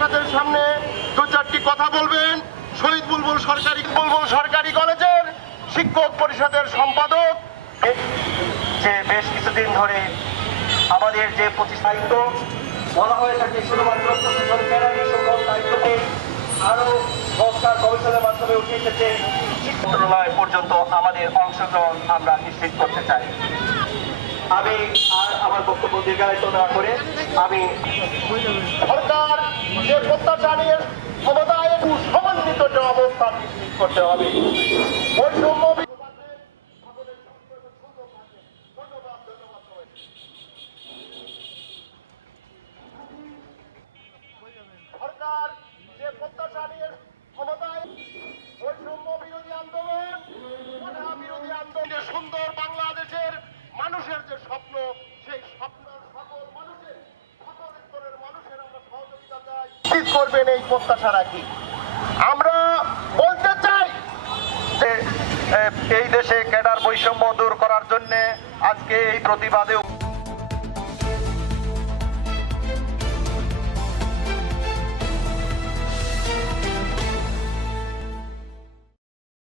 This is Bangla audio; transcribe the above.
আপনাদের সামনে দু চারটি কথা বলবেন। শহীদ বুলবুল সরকারি বুলবুল সরকারি কলেজের শিক্ষক পরিষদের সম্পাদক। যে বেশ কিছুদিন ধরে আমাদের যে প্রতিষ্ঠায়িত বলা হয়ে থাকে শুধুমাত্র প্রশাসন দায়িত্বকে আরও সংস্কার কমিশনের মাধ্যমে উঠে এসেছে। মন্ত্রণালয় পর্যন্ত আমাদের অংশগ্রহণ আমরা নিশ্চিত করতে চাই। আমি আর আমার বক্তব্য দীর্ঘায়িত না করে আমি সরকার যে প্রত্যাশা নিয়ে ক্ষমতায় সমন্বিত যে অবস্থান নিশ্চিত করতে হবে বৈষম্য বি- সরকার যে প্রত্যাশা নিয়ে ক্ষমতায় বৈষম্য বিরোধী আন্দোলন কোটা আন্দোলন যে সুন্দর বাংলাদেশের মানুষের যে স্বপ্ন সেই করবেন এই প্রত্যাশা রাখি আমরা বলতে চাই যে, এ, এই দেশে ক্যাডার বৈষম্য দূর করার জন্য আজকে এই প্রতিবাদে